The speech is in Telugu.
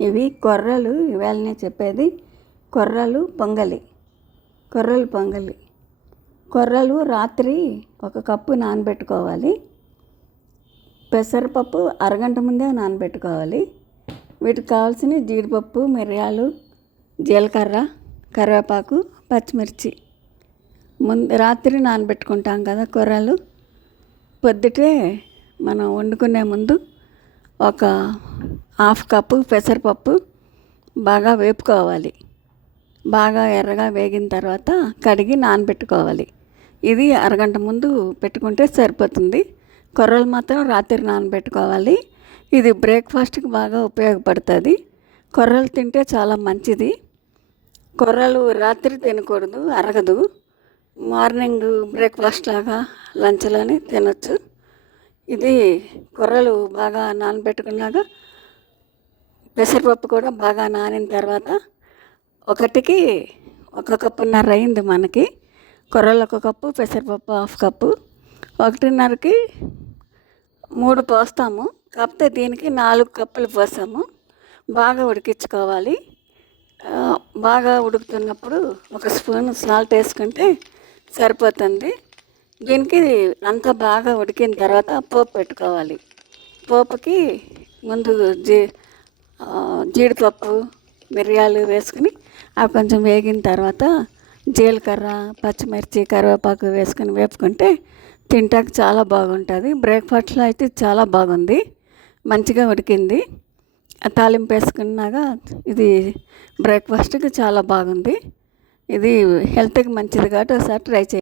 ఇవి కొర్రలు. ఇవాళ నేను చెప్పేది కొర్రలు పొంగలి. కొర్రలు రాత్రి 1 కప్పు నానబెట్టుకోవాలి. పెసరపప్పు అరగంట ముందే నానబెట్టుకోవాలి. వీటికి కావాల్సిన జీడిపప్పు, మిరియాలు, జీలకర్ర, కరివేపాకు, పచ్చిమిర్చి రాత్రి నానబెట్టుకుంటాం కదా కొర్రలు. పొద్దుటే మనం వండుకునే ముందు 1/2 కప్పు పెసరపప్పు బాగా వేపుకోవాలి. బాగా ఎర్రగా వేగిన తర్వాత కడిగి నానబెట్టుకోవాలి. ఇది అరగంట ముందు పెట్టుకుంటే సరిపోతుంది. కొర్రలు మాత్రం రాత్రి నానబెట్టుకోవాలి. ఇది బ్రేక్ఫాస్ట్కి బాగా ఉపయోగపడుతుంది. కొర్రలు తింటే చాలా మంచిది. కొర్రలు రాత్రి తినకూడదు, అరగదు. మార్నింగ్ బ్రేక్ఫాస్ట్ లాగా లంచ్లోనే తినొచ్చు. ఇది కొర్రలు బాగా నానబెట్టుకున్నాక పెసరపప్పు కూడా బాగా నానిన తర్వాత 1కి 1 కప్పున్నర అయింది మనకి. కొర్రలు 1 కప్పు, పెసరపప్పు 1/2 కప్పు. 1:30కి 3 పోస్తాము. కాకపోతే దీనికి 4 కప్పులు పోసాము. బాగా ఉడికించుకోవాలి. బాగా ఉడుకుతున్నప్పుడు 1 స్పూన్ సాల్ట్ వేసుకుంటే సరిపోతుంది. దీనికి అంతా బాగా ఉడికిన తర్వాత పోపు పెట్టుకోవాలి. పోపుకి ముందు జీడిపప్పు, మిరియాలు వేసుకుని అవి కొంచెం వేగిన తర్వాత జీలకర్ర, పచ్చిమిర్చి, కరివేపాకు వేసుకుని వేపుకుంటే తింటానికి చాలా బాగుంటుంది. బ్రేక్ఫాస్ట్లో అయితే చాలా బాగుంది, మంచిగా ఉడికింది. తాలింపు వేసుకున్నాక ఇది బ్రేక్ఫాస్ట్కి చాలా బాగుంది. ఇది హెల్త్కి మంచిది కాబట్టి ఒకసారి ట్రై చేయండి.